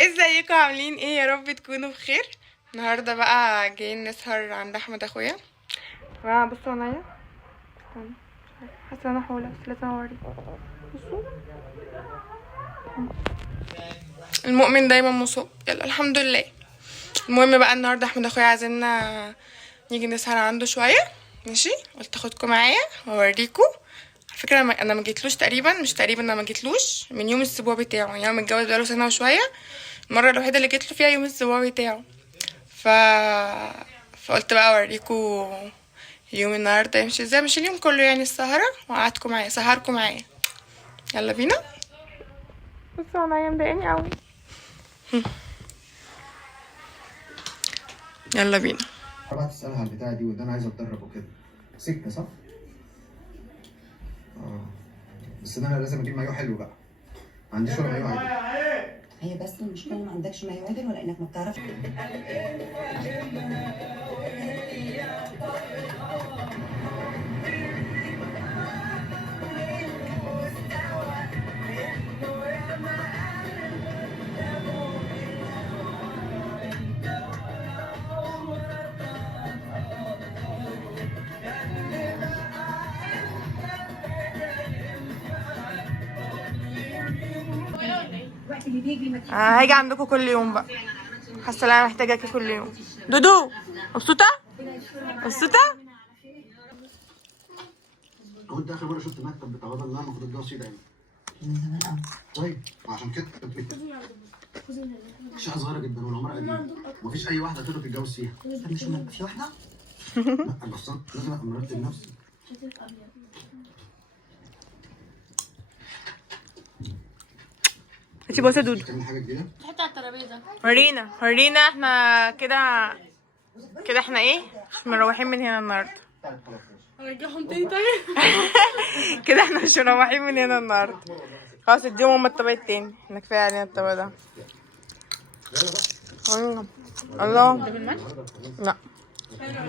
ازيكم عاملين ايه؟ يا رب تكونوا بخير. النهارده بقى جايين نسهر عند احمد اخويا. بصوا عليا، حاسه انا حوله بس لازم اوريكم. بصوا المؤمن دايما مصاب. يلا الحمد لله. المهم بقى النهارده احمد اخويا عازمنا نيجي نسهر عنده شويه. ماشي، قلت اخدكم معايا واوريكم. على فكره انا ما جيتلوش تقريبا، مش تقريبا، انا ما جيتلوش من يوم الاسبوع بتاعه. يعني هو متجوز بقاله سنه وشويه. المره الوحيده اللي جيت له فيها يوم الاسبوع بتاعه. ف فقلت بقى اوريكم يوم النهارده يمشي ازاي، مش اليوم كله يعني، السهره وقعدكم معايا سهركم معايا. يلا بينا. بصوا انا مضايقاني قوي. يلا بينا. بقى تسألها على البتاعة دي وده أنا عايز أتدرب وكده. سكة صح؟ بس أنا لازم أجيب مايو حلو بقى. ما عنديش ولا مايو عادي. هي بس المشكلة ما عندكش مايو عادل ولا إنك ما بتعرفش. هاجي عندكم كل يوم بقى. حاسه ان انا محتاجاكي كل يوم. دودو مبسوطه؟ مبسوطه؟ هو أنت آخر مرة شفت مكتب بتاع وضع الله المفروض الجواز فيه دايما؟ من زمان قوي. طيب وعشان كده شقة صغيرة جدا والعمارة قديمة. مفيش أي واحدة تقدر تتجوز فيها. طب مش لما في واحدة؟ لا بس أنا لازم أبقى مرتب نفسي. انتي بصي يا دودو، تعمل حاجة جديدة؟ حتى على الترابيزه. ورينا احنا كده احنا ايه مش مروحين من هنا النهارده. ارجعهم تاني طيب. كده احنا مش مروحين من هنا النهارده. خلاص اديهم هما الطبق التاني، احنا كفايه علينا الطبق ده. الله. لا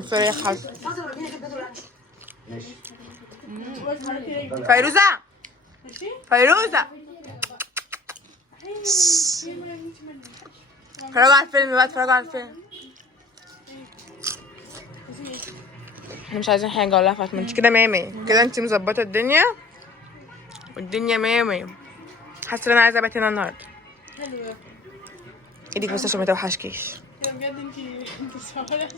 سوري يا حاج. فيروزة فيروزة اتفرجوا على الفيلم بقى، اتفرجوا على الفيلم. احنا مش عايزين حاجة والله يا فاطمة. انت كده مية مية كده، انت مظبطة الدنيا والدنيا مية مية. حاسة ان انا عايزة ابات هنا النهاردة. ايدك بس عشان ما توحشكيش. بجد انت صغيره.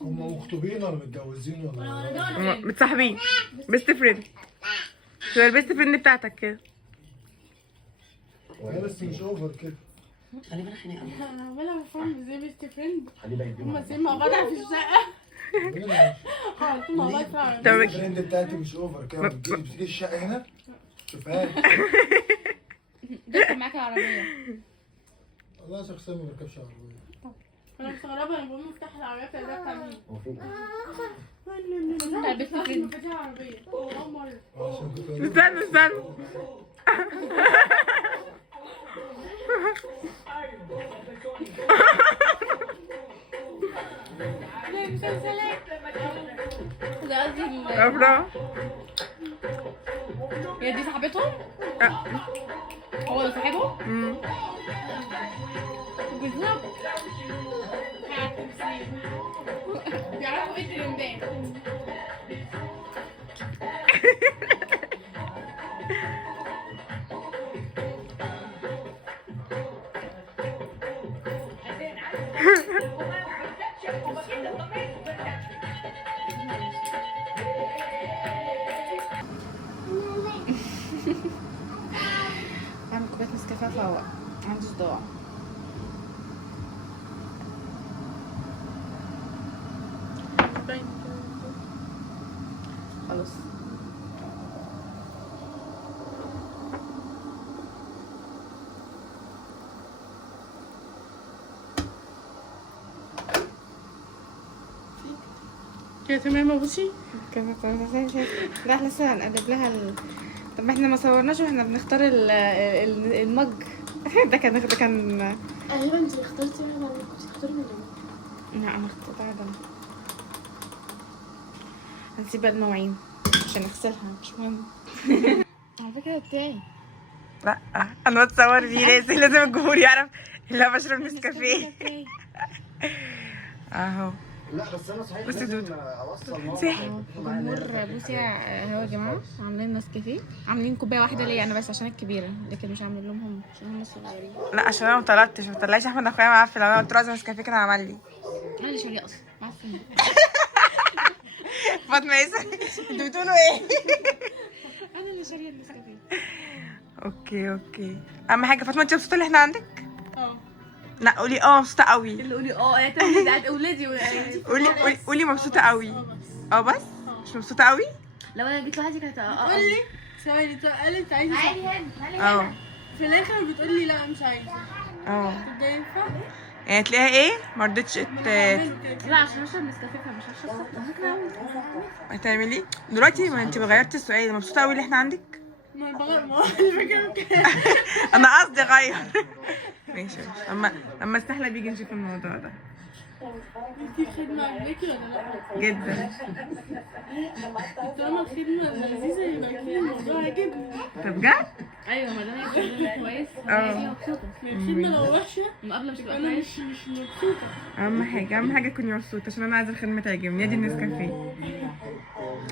هم مخطوبين ولا متجوزين ولا متصاحبين بيست فريند. شو البيست فريند بتاعتك كده؟ بس مش اوفر كده. غالبا احنا انا عماله بفهم ازاي بيست فريند. هما ازاي مع بعض في الشقه. قلت لهم والله فعلا. الفريند بتاعتي مش اوفر كده. بتيجي الشقه هنا شوفها دخل معاك العربيه. والله شخصيا ما بركبش عربيه. انا مستغربه انا بقوم افتح العربيه في ده بتاع مين؟ بتاع البيست فريند. فتح العربيه اول مره. استنى ده قصدي عفرا. هي دي صاحبتهم؟ هو اللي صاحبهم؟ بالظبط. بيعرفوا ايه الترندات. اعمل كوبايه نسكافيه فوق، عندي صداع. خلاص كده تمام يا بوسي. كده لا احنا لسه هنقلب لها طب احنا ما صورناش واحنا بنختار المج. ده كان ايوه انت اخترتي واحده كنت اختاري من لا انا اخترتها ده. هنسيب بقى المواعين عشان اغسلها، مش مهم. على فكره بتاعي لا انا بتصور بيه، لازم الجمهور يعرف اللي انا بشرب نسكافيه. اهو. لا بس انا صحيح بصي لازم دودو. اوصل جمهور بصي اهو يا جماعه، عاملين نسكافيه، عاملين كوبايه واحده ليا انا بس عشان الكبيره، لكن مش عاملين لهم هم عشان هم الصغيرين. لا عشان انا ما طلعش احمد اخويا معفن، لو انا قلت له عايزه نسكافيه كان عمل لي. انا اللي شاريه اصلا معفن. فاطمه ايه انتوا بتقولوا ايه؟ انا اللي شاريه النسكافيه. اوكي. اهم حاجه فاطمه، انت مبسوطه اللي احنا عندك؟ اه. لا قولي مبسوطه قوي. اللي قولي يا تاني بتاعت اولادي قولي مبسوطه قوي. بس مش مبسوطه قوي. لو انا جيت لوحدي كانت قول لي ثواني، قال انت عايزه اه في الاخر بتقول لي لا مش عايزه. اه طب ده ينفع؟ يعني تلاقيها ايه ما رضتش لا عشان اشرب نسكافيه فمش هشرب هتعملي دلوقتي. ما انت غيرتي السؤال، مبسوطه قوي اللي احنا عندك. ما بغير، ما هو الفكره كده. انا قصدي غير. ماشي اما استحلى بيجي نشوف الموضوع ده. في خدمه عجباكي ولا لا؟ جدا. طالما الخدمه لذيذه يبقى اكيد الموضوع عاجبني. طب بجد؟ ايوه ما دام هي بتعمل كويس اه. هي مبسوطه. الخدمه لو وحشه المقابله مش هتبقى انا كويس. مش مبسوطه. اهم حاجه تكوني مبسوطه، عشان انا عايزه الخدمه تعجبني. ادي النسكافيه.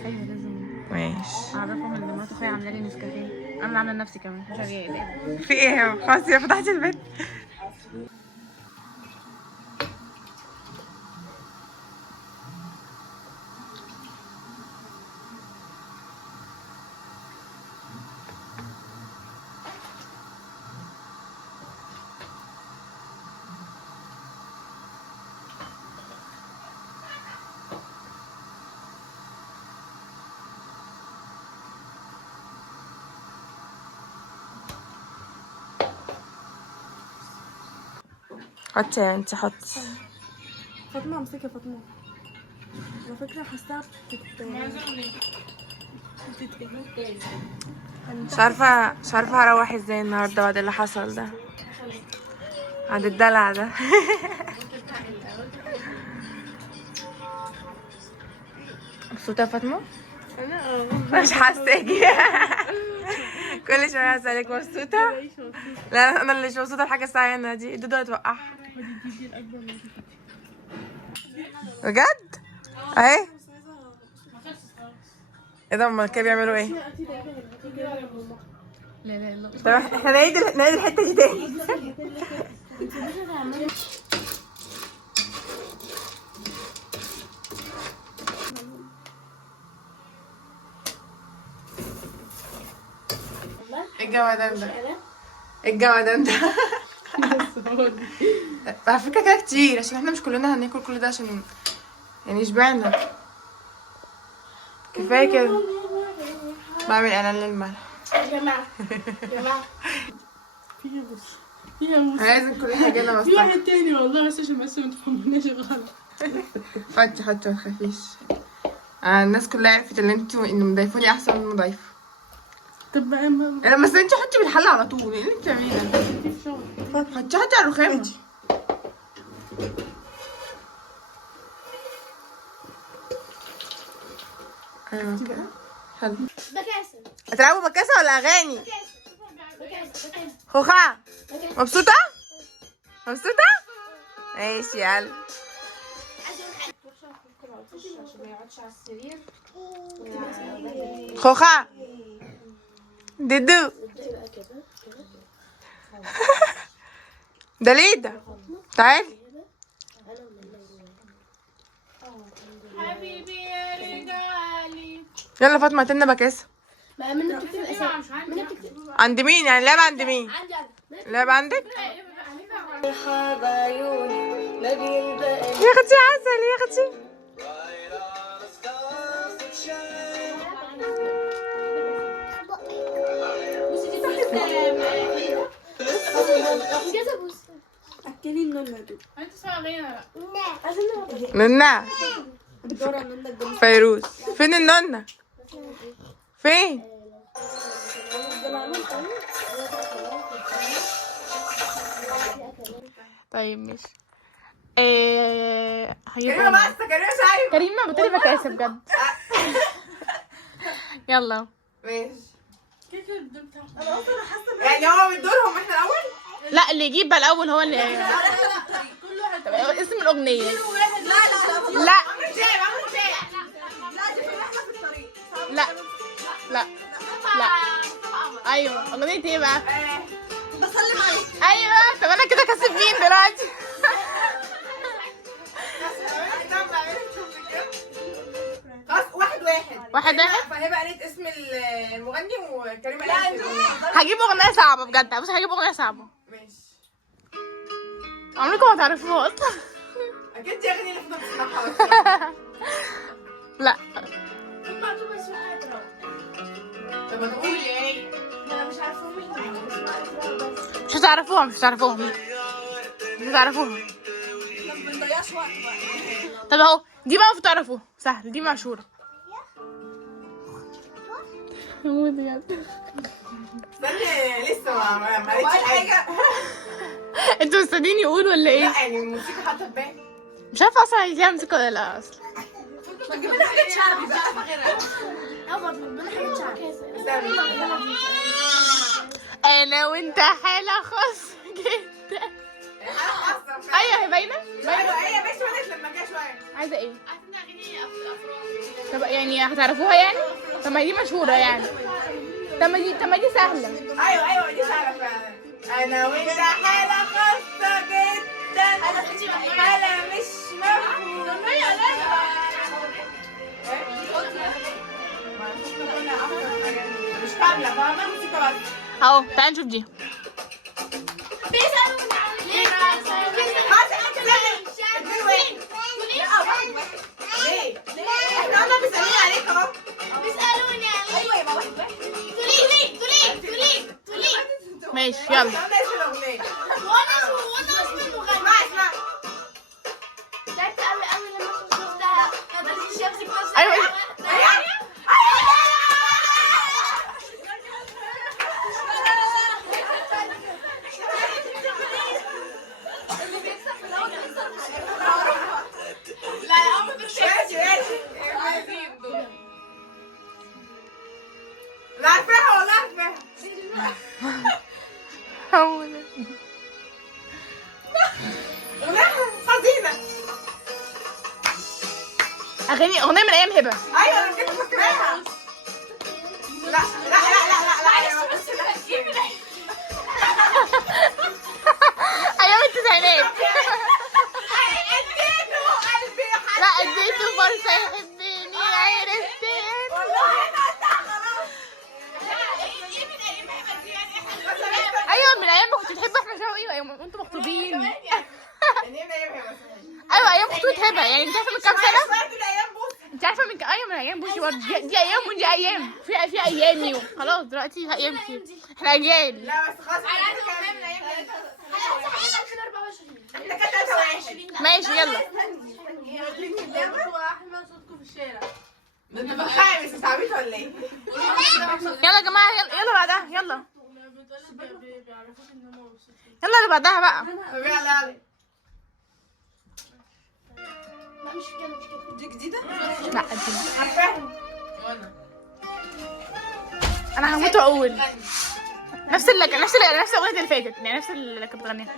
ايوه لازم ماشي. اعرفهم ان مرات اخويا عامله لي نسكافيه، انا اللي عامله لنفسي كمان مش عارفه ايه. في ايه؟ خلاص يا فتحتي البيت. حطي انت حطي. فاطمه امسكي يا فاطمه، على فكره حاساها مش عارفه هروح ازاي النهارده بعد اللي حصل ده، بعد الدلع ده. مبسوطه يا فاطمه؟ انا مش حاساكي. كل شويه اسالك مبسوطه؟ لا انا اللي مش مبسوطه. الحاجه الساعه دي دودو هتوقعها. بجد؟ اهي. ايه ده؟ هما كده بيعملوا ايه؟ لا لا لا. طب احنا نعيد الحته دي تاني. الجمدان ده، الجمدان ده. على فكرة كده كتير، عشان احنا مش كلنا هناكل كل ده، عشان يعني شبعنا. كفاية كده. بعمل اعلان للملح. يا جماعه فيها بص لازم كل حاجة انا في واحد تاني والله، بس عشان بس ما تفهموناش غلط. حطي ما تخافيش. الناس كلها عرفت ان مضايفوني احسن من مضايفة. طب بقى لما انت حطي بالحلة على طول. ايه اللي بتعمليه ده؟ حطي على الرخامة. ايوه كده حلو. هتلعبوا بكاسة ولا اغاني؟ خوخة مبسوطة؟ ماشي يلا. خوخة دودو. ده ليه ده؟ تعالي. حبيبي يا رجالي. يلا فاطمة هاتلنا بكاسة. منى بتكتب اسامي، منى بتكتب عند مين؟ يعني اللعبة عند مين؟ عندي انا. اللعبة عندك؟ بعيوني ما بيلبقى يا اختي عسل يا اختي. بصي دي تحت انجاز ابوس. اكلي النونه دول. انت سامع اغاني ولا لا؟ عايزين نونا ندور على النونه الجميله. فيروز. فين النونة؟ فين؟ طيب ماشي. كريمة بس كريمة شايفة. كريمه بتقولي بكاسه بجد. يلا ماشي. كده ده بتاع يعني لا اللي يجيب بقى الاول هو اللي طب اسم الاغنيه. لا لا لا لا ايوه اغنيه ايه بقى؟ بسلم عليك. ايوه طب انا كده كسب مين دلوقتي؟ خلاص واحد. فهبه قالت اسم المغني وكريمه قالت هجيب اغنيه صعبه بجد. بص هجيب اغنيه صعبه ماشي. عمركم ما تعرفوها اصلا. اكيد دي اغنيه اللي احنا بنسمعها. لا مكتوب اسمها اضرب. طب نقول ايه؟ انا مش عارفه مين اسمها اضرب بس. مش هتعرفوها مش هتعرفوها. ما بنضيعش وقت بقى. طب اهو دي بقى المفروض تعرفوها سهل. دي مشهوره. استني لسه ما قالتش حاجه. انتوا مستنيين يقولوا ولا ايه؟ لا يعني الموسيقى حاطه في بالي. مش عارفه اصلا هي ليها موسيقى ولا لا اصلا. بجيب لنا حاجات شعبي مش عارفه غيرها. اه بجيب لنا حاجات شعبي. انا وانت حاله خاصه جدا. ايوه هي باينه. هي بس ولد لما جه شويه. عايزه ايه؟ طب يعني هتعرفوها يعني؟ طب ما دي مشهوره يعني. طب ما دي سهله. ايوه دي سهله فعلا. انا وانت حاله خاصه جدا. حاله مش مفهومه. مش كامله فاهمه موسيقى بس. اهو تعالي نشوف دي. احنا قلنا بيسألوني عليك اهو. بيسألوني عليك. ايوه يبقى واحد. تولي. ماشي يلا. قلنا اسم الاغنيه. وانا اسم المغني. اسمع. تعبت قوي لما شفتها. ما قدرتش امسك نفسي. ايوه لا عارفاها والله عارفاها. حزينة. اغنيه من ايام هبه. ايوه انا كنت فاكراها. لا ايام التسعينات. اديته قلبي لا اديته فرصه يحبني عرفت. والله انا قلتها خلاص. ايوه من ايام ما كنتوا بتحبوا احمد شوقي. ايوه وانتوا مخطوبين. يعني ايوه ايام خطوبه هبه. يعني انت عارفه من كام سنه؟ ايام بص. انت عارفه من ايوه من ايام بوسي برضه. دي ايام ودي ايام. في ايامي خلاص دلوقتي في ايام كتير. احنا اجيال. لا بس خلاص انا عايزه اغنيه من ايام احنا كده 23. ماشي يلا. احنا صوتكم في الشارع. ده انت بخايف مش عبيط ولا ايه؟ يلا يا جماعه يلا بعدها يلا. بيعرفوك ان هم مبسوطين. يلا اللي بعدها بقى. طب يلا لا مش كده. دي جديدة؟ لا دي. عارفاها. انا هموت واقول نفس الاغنيه اللي فاتت. يعني نفس اللي كنت بغنيها.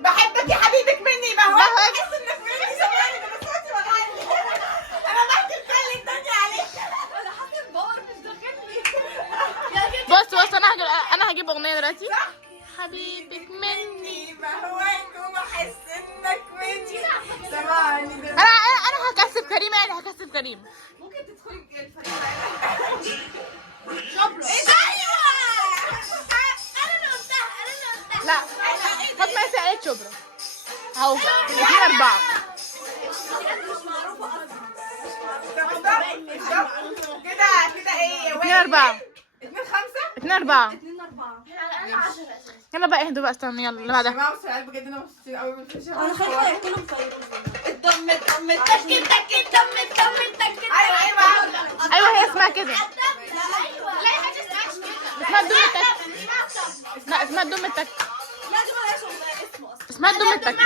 بحبك يا حبيبك مني بهواك. بهواك. بحس انك مني سامعني ده بس صوتي وجعني. انا بحكي الكل الدنيا عليك. انا حاسه باور مش داخلني. بص انا هجيب اغنيه دلوقتي. حبيبك مني. بهواك وبحس انك مني سامعني ده. انا هكسب كريمه. يعني هكسب كريمه. ممكن تدخلي الفريق شبرا. ايه ده؟ ايوه. انا اللي قلتها. لا فاطمه ياسر قالت شبرا. اهو 2-4. كده ايه 2-4. 2-5 2-4. 2-4. انا 10 اساسا. يلا بقى اهدوا بقى استنى. يلا اللي بعدها. جماعه بس بجد انا مبسوطين قوي بالفيشن. انا خايفه ياكلوا الدم تك. ايوه ايوه هي اسمها كده. ايوه. لا حاجه اسمها كده. اسمها الدم التك. لا اسمها الدم التك. لا دي مالهاش اسمه اصلا. اسمها الدم التك.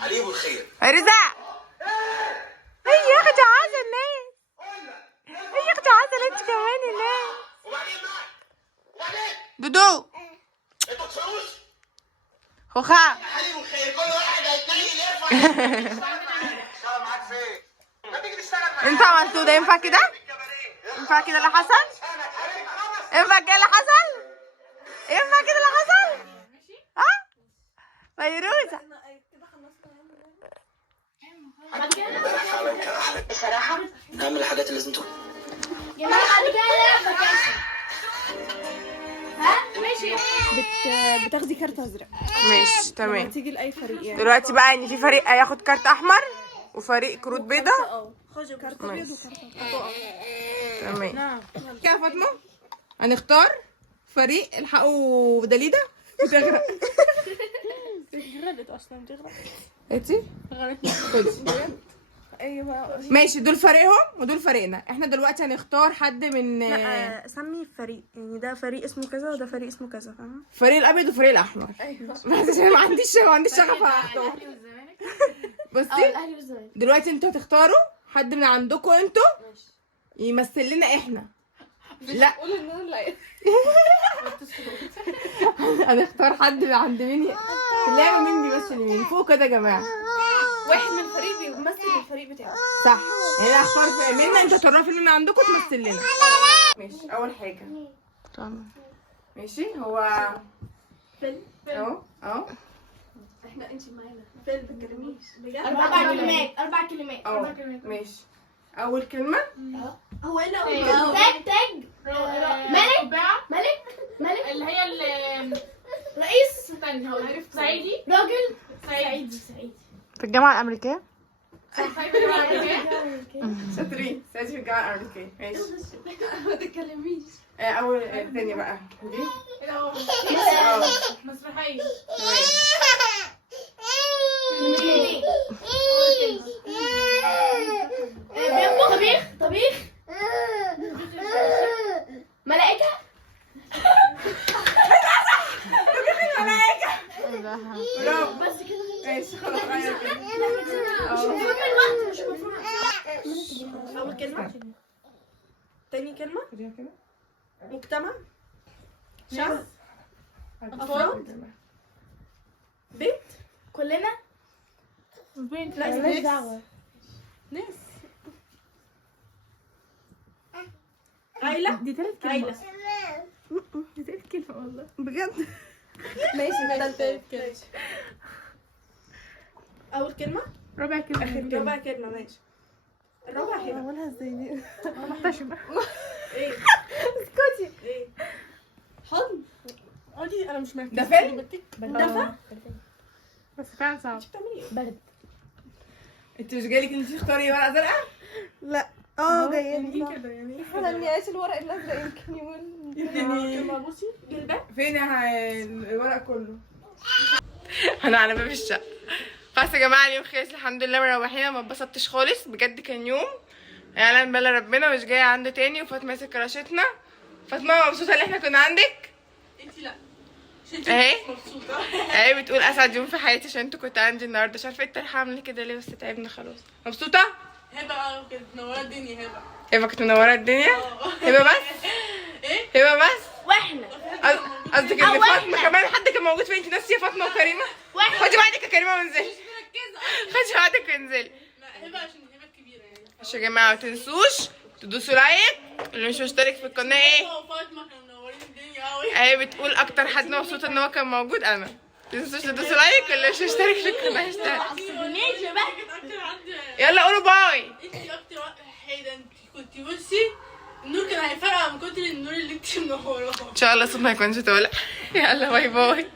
حليب الخير. رزق. هي يا اختي عايزه الناس. هي يا اختي عايزه انت كمان الناس. دودو هتاخد فلوس؟ خوخة حليب الخير كل واحد هيتنيل يرفع. اشتغل معاك فين؟ ما تيجي تشتغل معاك. انتوا عملتوه ده ينفع كده؟ ينفع كده اللي حصل؟ ينفع كده اللي حصل؟ ينفع كده اللي حصل؟ ها؟ فيروزة بصراحة أهم الحاجات اللي لازم تكون. يا جماعة بعد كده لعبة كاسة. ها؟ ماشي. بتاخدي كارت ازرق ماشي تمام. تيجي لاي فريق يعني. دلوقتي بقى ان في فريق هياخد كارت احمر وفريق كروت بيضة. خدوا كارت ماشي. ابيض وكارت تمام كده يا فاطمة هنختار فريق الحقوا دليدة بتغرق. غلط اصلا بتغرق. انتي؟ خدي. ايوه ماشي دول فريقهم ودول فريقنا. احنا دلوقتي هنختار حد من سمي فريق يعني ده فريق اسمه كذا وده فريق اسمه كذا فاهمه. فريق الابيض وفريق الاحمر. ايوه بس عشان ما عنديش شغف اختار. بصي الاهلي والزمالك. دلوقتي انتوا هتختاروا حد من عندكم انتوا يمثل لنا احنا. لا قول ان انا لا هنختار حد من عند مين في اللعبه. مين بيمثل مين فوق كده يا جماعه؟ واحد من الفريق بيمثل الفريق بتاعه. صح يعني انا هختار في منا انتوا هتعرفوا فيلم من عندكم تمثل لنا. ماشي اول حاجه ماشي هو فيلم اهو احنا انت معانا فيلم ما تتكلميش بجد. 4 كلمات 4 كلمات. اه ماشي اول كلمه هو ايه اللي تاج ملك اللي هي رئيس استني هو عرفت صعيدي راجل صعيدي في الجامعه الامريكيه. صعيدي شاطرين ساعتي في الجامعه الامريكيه. ماشي ما تتكلميش. اول الثانيه بقى دي مسرحية طبيخ ملائكة برافو بس كده. ماشي خلاص غير كده. مفهوم الوقت مش مفهوم. اول كلمه تاني كلمه مجتمع شعب أفراد بيت كلنا لا مالناش دعوة ناس عيلة. دي تالت كلمة. عيلة دي تالت كلمة والله بجد. ماشي ده تالت كلمة. أول كلمة رابع كلمة رابع كلمة ماشي. الرابع هنا أولها ازاي دي؟ محتشمة. ايه اسكتي. ايه حضن. قولي انا مش مركزة. دفا دفا بس فعلا صعب. بتعملي ايه؟ برد. انت مش جايلك انت تختاري ورقه زرقاء؟ لا جايين كده يعني استني ايش الورق الازرق يمكن يقول كلمة بصي جلبة. فين الورق كله؟ انا على باب الشقه. خلاص يا جماعه اليوم خلص الحمد لله مروحين. ما اتبسطتش خالص بجد. كان يوم يعلم بلا ربنا مش جايه عنده تاني. وفاطمه كراشتنا. فاطمه مبسوطه ان احنا كنا عندك؟ انتي لا اهي مبسوطة. اهي بتقول اسعد يوم في حياتي عشان انتوا كنتوا عندي النهارده. مش عارفه الطرحه عامله كده ليه بس تعبنا خلاص. مبسوطه؟ هبة كانت منورة الدنيا. هبه كنت منوره الدنيا. هبه بس ايه؟ هبه بس. واحنا قصدك ان فاطمه كمان حد كان موجود فين؟ انت ناسيه فاطمه وكريمه؟ خدي بعدك يا كريمه وانزلي. خدي بعدك وانزلي. هبة عشان هبة كبيرة يعني. ماشي يا جماعه ما تنسوش تدوسوا لايك. اللي مش مشترك في القناه ايه؟ هو وفاطمة كانوا منورين الدنيا قوي. اهي بتقول اكتر حد مبسوطه ان هو كان موجود انا. ما تنسوش تدوسوا لايك. اللي مش مشترك في القناه يشترك. كانت اكتر حد. يلا قولوا باي. انتي اكتر وحيدة. انتي كنتي بصي النور كان هيفرقع من كتر النور اللي انتي منوراه. ان شاء الله صوت ما يكونش طالع. يلا باي باي.